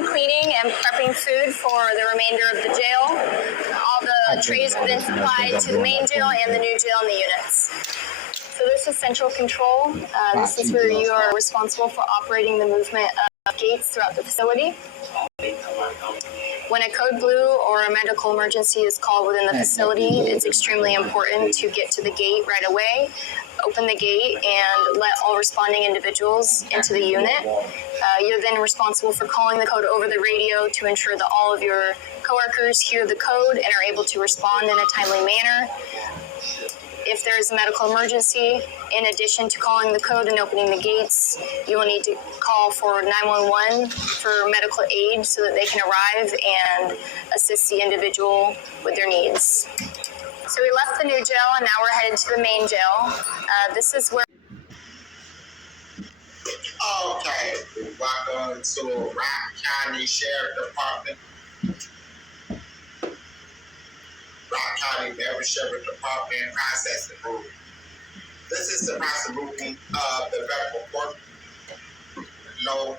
cleaning, and prepping food for the remainder of the jail. All the trays have been supplied to the main jail and the new jail in the units. So this is central control. This is where you are responsible for operating the movement of gates throughout the facility. When a code blue or a medical emergency is called within the facility, it's extremely important to get to the gate right away, open the gate, and let all responding individuals into the unit. You're then responsible for calling the code over the radio to ensure that all of your coworkers hear the code and are able to respond in a timely manner. If there is a medical emergency, in addition to calling the code and opening the gates, you will need to call for 911 for medical aid so that they can arrive and assist the individual with their needs. So we left the new jail and now we're headed to the main jail. This is where... Okay, welcome to Rock County Sheriff Department. Rock County Sheriff Department processing movement. This is the process movement of the federal court. No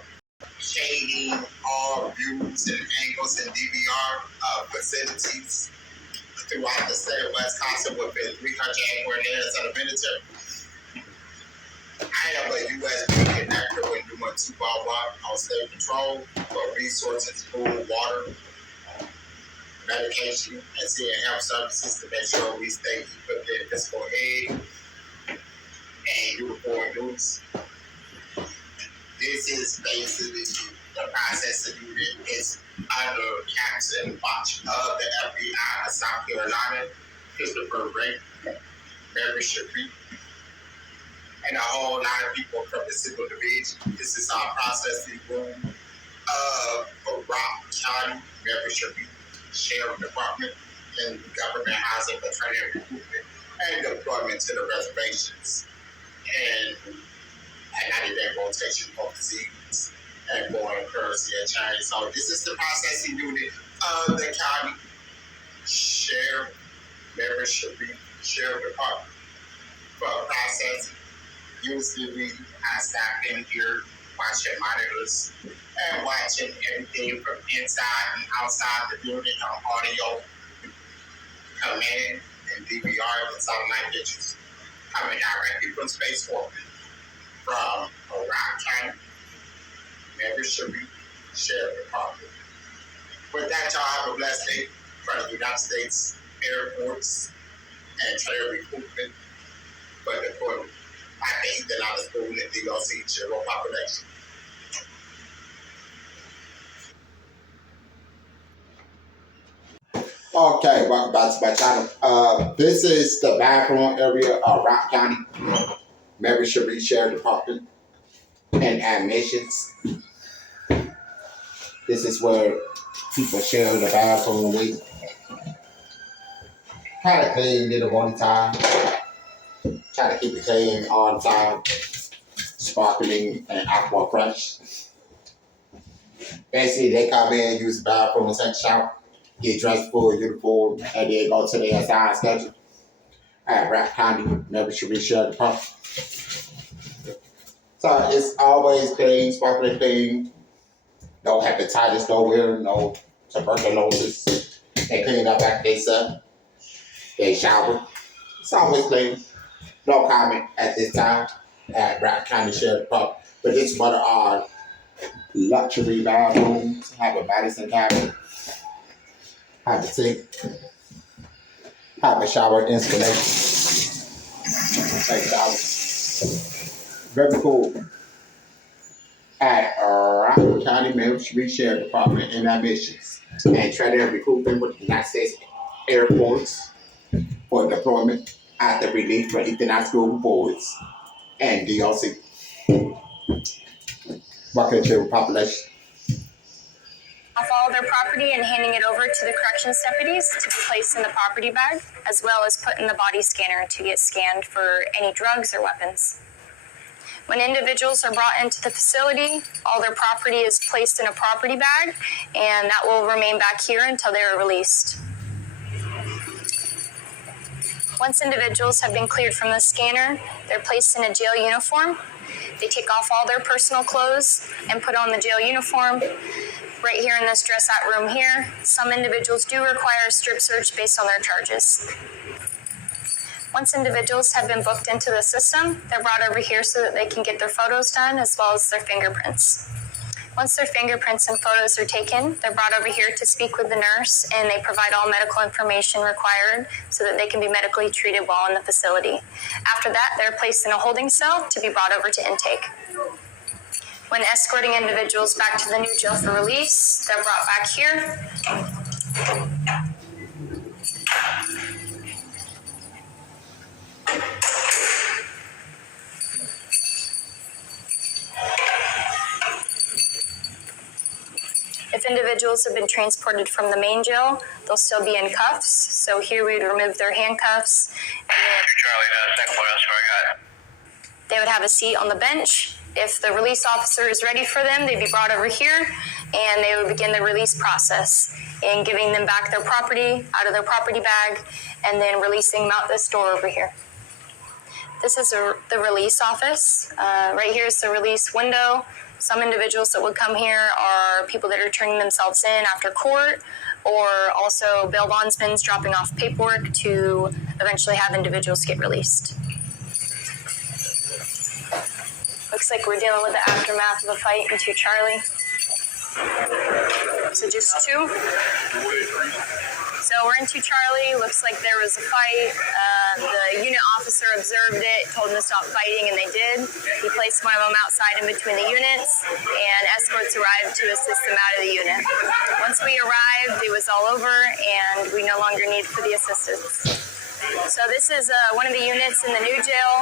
shading all views and angles and DVR facilities throughout the state of Wisconsin within 300 annual areas of the military. I am a USB connector when doing 211 on state patrol for resources, food, water, medication, and seeing health services to make sure we stay equipped in physical aid and uniform duties. This is basically the process unit is under Captain Watch of the FBI of South Carolina, Christopher Ray, Mary Shafi, and a whole lot of people from the civil division. This is our processing room of Rock County, Mary Shafi, Sheriff Department, and Government Housing for Training and Recruitment and deployment to the reservations. And at 90-day rotation overseas and foreign currency exchange. So this is the processing unit of the county sheriff, Mary Shafi, Sheriff Department for processing. Usually we have staff in here watching monitors and watching everything from inside and outside the building on audio, command, and DVR and satellite pictures coming directly from Space Force from Rock County, Mary Shafi, Sheriff Department. With that, y'all have a blessed day from the United States Air Force and Training Recruitment for deployment. I think that I was doing the DOC general population. Okay, welcome back to my channel. This is the bathroom area of Rock County, Mary Shafi Sheriff Department, and admissions. This is where people share the bathroom with. Kind of clean little one time. Try to keep it clean all the time, sparkling and aqua fresh. Basically, they come in, use the bathroom, and take a shower, get dressed for a uniform, and then go to their assigned schedule at Rock County, Mary Shafi Sheriff Department. So it's always clean, sparkling clean. No hepatitis nowhere, no tuberculosis. They clean up after they suck. They shower. It's always clean. No comment at this time at Rock County Sheriff Department. But this is one of our luxury bathrooms. Have a medicine cabinet. Have a sink. Have a shower installation. Take showers. Very cool. At Rock County Mary Shafi Sheriff Department in admissions and Training and Recruitment with the United States Air Force for deployment at the relief for international boards and DOC. Welcome to the population. Off all their property and handing it over to the corrections deputies to be placed in the property bag, as well as put in the body scanner to get scanned for any drugs or weapons. When individuals are brought into the facility, all their property is placed in a property bag, and that will remain back here until they are released. Once individuals have been cleared from the scanner, they're placed in a jail uniform. They take off all their personal clothes and put on the jail uniform. Right here in this dress-out room here, some individuals do require a strip search based on their charges. Once individuals have been booked into the system, they're brought over here so that they can get their photos done as well as their fingerprints. Once their fingerprints and photos are taken, they're brought over here to speak with the nurse, and they provide all medical information required so that they can be medically treated while in the facility. After that, they're placed in a holding cell to be brought over to intake. When escorting individuals back to the new jail for release, they're brought back here. If individuals have been transported from the main jail, they'll still be in cuffs. So here we would remove their handcuffs. They would have a seat on the bench. If the release officer is ready for them, they'd be brought over here and they would begin the release process in giving them back their property out of their property bag and then releasing them out this door over here. This is the release office. Right here is the release window. Some individuals that would come here are people that are turning themselves in after court, or also bail bondsmen dropping off paperwork to eventually have individuals get released. Looks like we're dealing with the aftermath of a fight in 2 Charlie. So just 2. So we're in 2 Charlie. Looks like there was a fight. The unit officer observed it, told them to stop fighting, and they did. He placed one of them outside in between the units, and escorts arrived to assist them out of the unit. Once we arrived, it was all over, and we no longer need for the assistance. So this is one of the units in the new jail.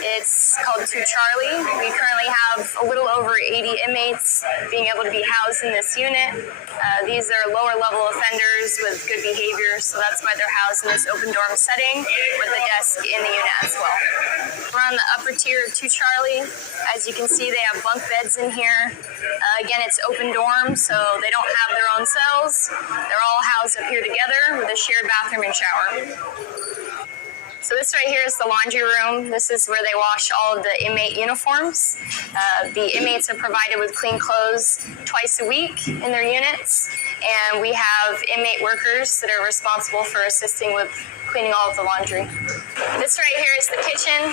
It's called 2 Charlie. We currently have a little over 80 inmates being able to be housed in this unit. These are lower level offenders with good behavior, so that's why they're housed in this open dorm setting with a desk in the unit as well. We're on the upper tier of 2 Charlie. As you can see, they have bunk beds in here. Again, it's open dorm, so they don't have their own cells. They're all housed up here together with a shared bathroom and shower. So this right here is the laundry room. This is where they wash all of the inmate uniforms. The inmates are provided with clean clothes twice a week in their units. And we have inmate workers that are responsible for assisting with cleaning all of the laundry. This right here is the kitchen.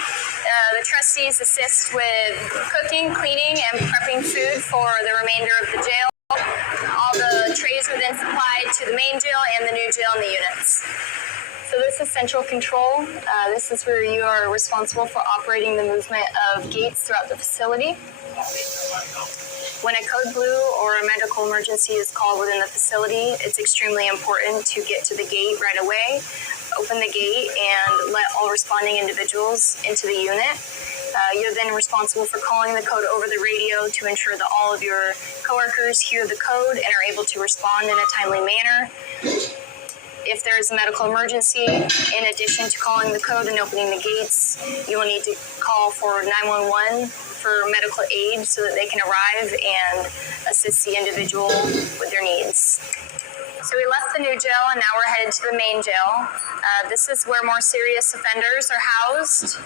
The trustees assist with cooking, cleaning, and prepping food for the remainder of the jail. All the trays are then supplied to the main jail and the new jail in the units. So this is central control. This is where you are responsible for operating the movement of gates throughout the facility. When a code blue or a medical emergency is called within the facility, it's extremely important to get to the gate right away, open the gate, and let all responding individuals into the unit. You're then responsible for calling the code over the radio to ensure that all of your coworkers hear the code and are able to respond in a timely manner. If there is a medical emergency, in addition to calling the code and opening the gates, you will need to call for 911 for medical aid so that they can arrive and assist the individual with their needs. So we left the new jail and now we're headed to the main jail. This is where more serious offenders are housed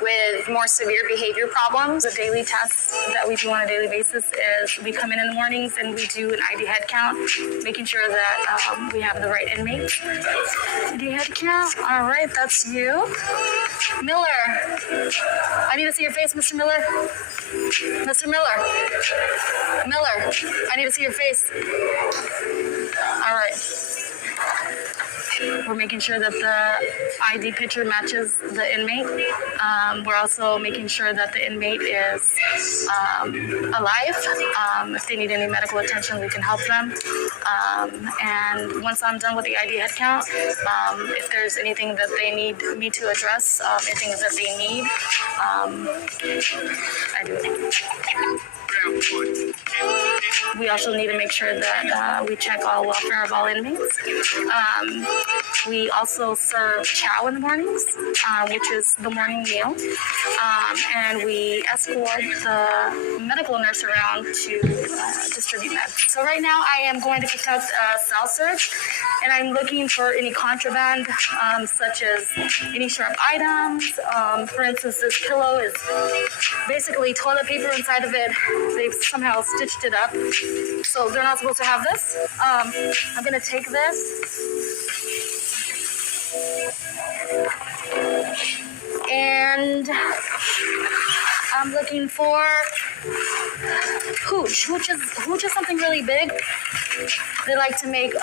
with more severe behavior problems. The daily tasks that we do on a daily basis is we come in the mornings and we do an ID head count, making sure that we have the right inmates. ID head count. All right, that's you. Miller. I need to see your face, Mr. Miller. Mr. Miller. Miller, I need to see your face. All right. We're making sure that the ID picture matches the inmate. We're also making sure that the inmate is alive. If they need any medical attention, we can help them. And once I'm done with the ID head count, if there's anything that they need me to address, anything that they need, I do it. We also need to make sure that we check all welfare of all inmates. We also serve chow in the mornings, which is the morning meal. And we escort the medical nurse around to distribute meds. So right now I am going to conduct a cell search, and I'm looking for any contraband, such as any sharp items. For instance, this pillow is basically toilet paper inside of it. They've somehow stitched it up, so they're not supposed to have this. I'm gonna take this, and I'm looking for hooch. Hooch is something really big. They like to make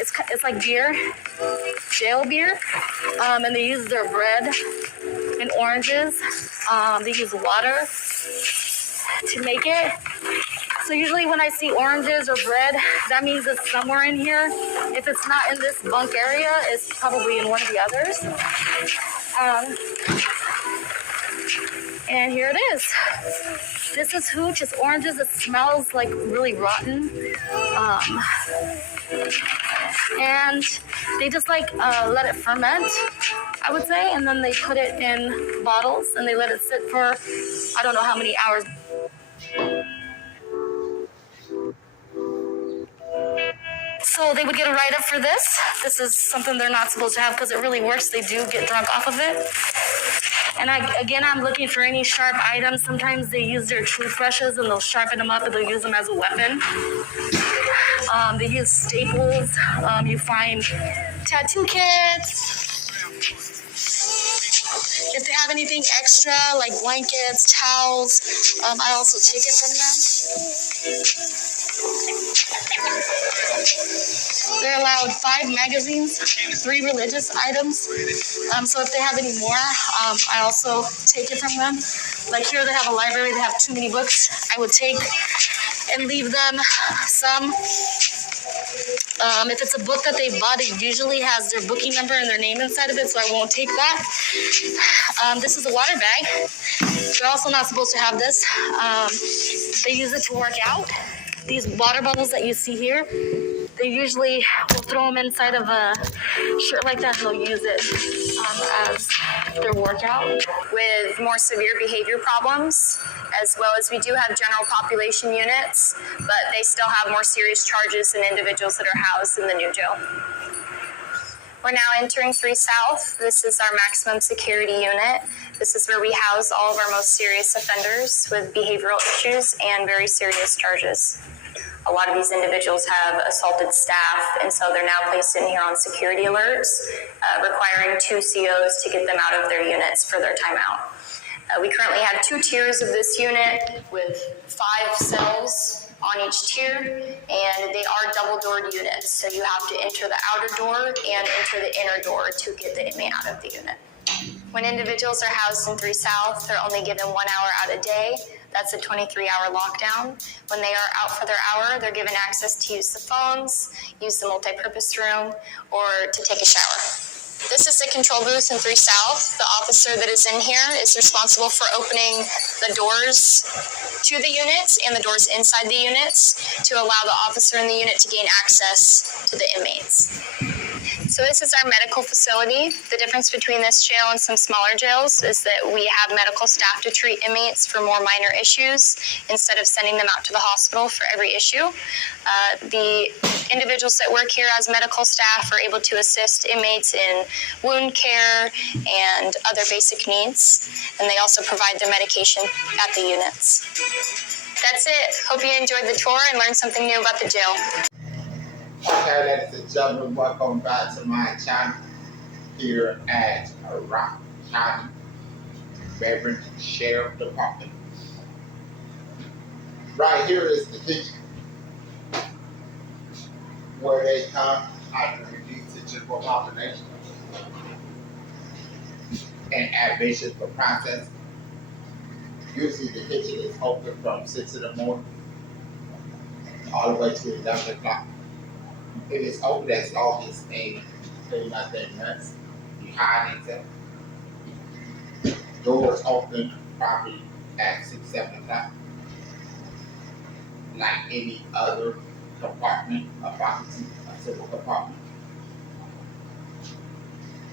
it's like beer, jail beer, and they use their bread and oranges. They use water to make it. So usually when I see oranges or bread, that means it's somewhere in here. If it's not in this bunk area, it's probably in one of the others. And here it is. This is hooch. It's oranges. It smells like really rotten. And they just like let it ferment, I would say, and then they put it in bottles and they let it sit for I don't know how many hours. So they would get a write-up for this. This is something they're not supposed to have because it really works. They do get drunk off of it. And I'm looking for any sharp items. Sometimes they use their toothbrushes and they'll sharpen them up and they'll use them as a weapon. They use staples. You find tattoo kits. If they have anything extra, like blankets, towels, I also take it from them. They're allowed 5 magazines, 3 religious items. So if they have any more, I also take it from them. Like here they have a library, they have too many books. I would take and leave them some. If it's a book that they bought, it usually has their booking number and their name inside of it, so I won't take that. This is a water bag. They're also not supposed to have this. They use it to work out. These water bottles that you see here, they usually will throw them inside of a shirt like that and they'll use it as their workout. With more severe behavior problems, as well as we do have general population units, but they still have more serious charges than individuals that are housed in the new jail. We're now entering 3 South. This is our maximum security unit. This is where we house all of our most serious offenders with behavioral issues and very serious charges. A lot of these individuals have assaulted staff, and so they're now placed in here on security alerts, requiring 2 COs to get them out of their units for their timeout. We currently have 2 tiers of this unit with 5 cells on each tier, and they are double-doored units. So you have to enter the outer door and enter the inner door to get the inmate out of the unit. When individuals are housed in 3 South, they're only given 1 hour out a day. That's a 23-hour lockdown. When they are out for their hour, they're given access to use the phones, use the multi-purpose room, or to take a shower. This is the control booth in 3 South. The officer that is in here is responsible for opening the doors to the units and the doors inside the units to allow the officer in the unit to gain access to the inmates. So this is our medical facility. The difference between this jail and some smaller jails is that we have medical staff to treat inmates for more minor issues instead of sending them out to the hospital for every issue. The individuals that work here as medical staff are able to assist inmates in wound care and other basic needs, and they also provide their medication at the units. That's it. Hope you enjoyed the tour and learned something new about the jail. Okay, ladies and gentlemen, welcome back to my channel here at Rock County Beverage Sheriff Department. Right here is the kitchen where they come out to reduce the general population and add dishes for processing. Usually the kitchen is open from 6 in the morning all the way to 11 o'clock. It is open as long as they do nothing else behind it. Doors open probably at 6, 7 o'clock. Like any other compartment, a civil compartment.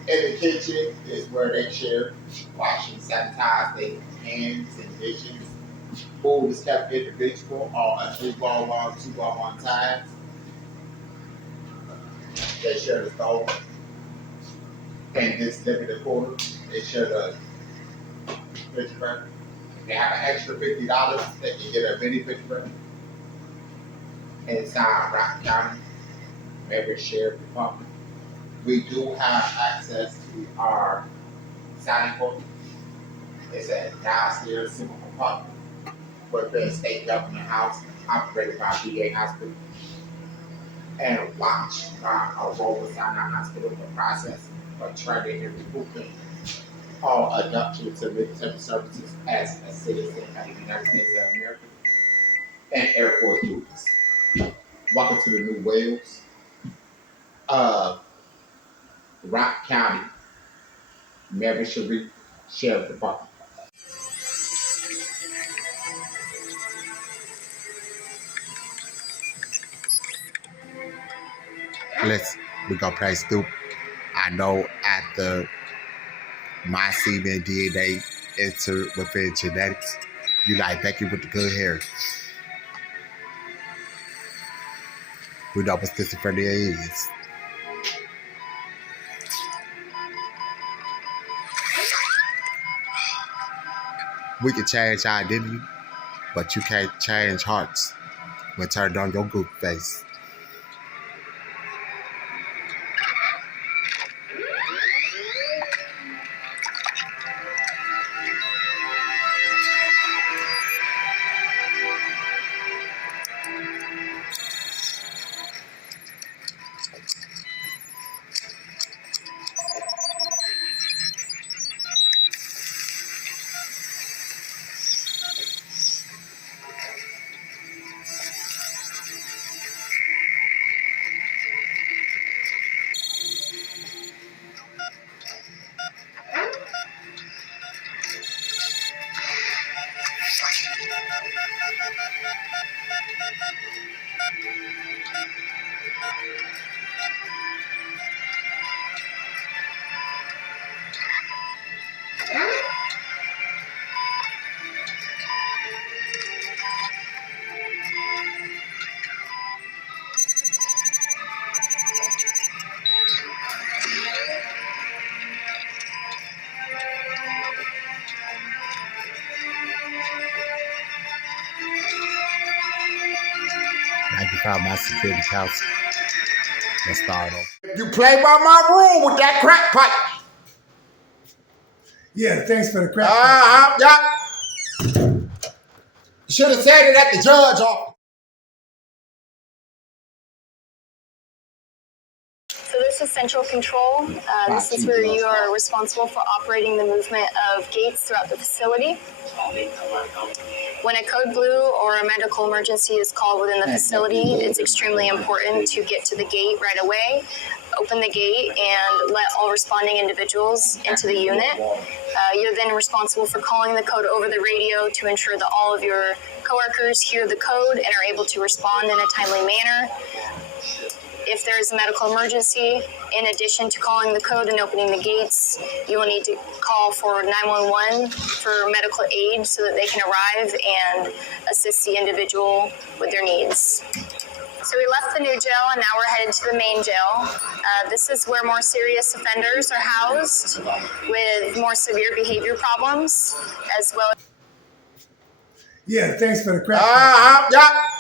In the kitchen is where they share, wash and sanitize their hands and dishes. Food is kept individual on a 3-on-1, 2-on-1 time. They share the stove. In this limited quarter, they share the refrigerator. They have an extra $50, they can get a mini refrigerator. Inside Rock County, every sheriff department. We do have access to our signing board. It's a downstairs civil compartment within State Government House, operated by VA Hospital, and watched by a Sinai Hospital for processing, for training and recruiting all adoption to military services as a citizen of the United States of America and Air Force duties. Welcome to the New Wales of Rock County, Mary Sharif Sheriff Department. We're gonna play stupid. I know after my semen DNA entered within genetics, you like Becky with the good hair. We know what schizophrenia is. We can change our identity, but you can't change hearts when turned on your goop face. I found my security council. Let's start off. You play by my rule with that crack pipe. Yeah, thanks for the crack pipe. Yeah. Should have said it at the judge office. So this is central control. This is where you are responsible for operating the movement of gates throughout the facility. When a code blue or a medical emergency is called within the facility, it's extremely important to get to the gate right away, open the gate, and let all responding individuals into the unit. You're then responsible for calling the code over the radio to ensure that all of your coworkers hear the code and are able to respond in a timely manner. If there is a medical emergency, in addition to calling the code and opening the gates, you will need to call for 911 for medical aid so that they can arrive and assist the individual with their needs. So we left the new jail and now we're headed to the main jail. This is where more serious offenders are housed with more severe behavior problems as well. Yeah, thanks for the crack pipe. Yeah.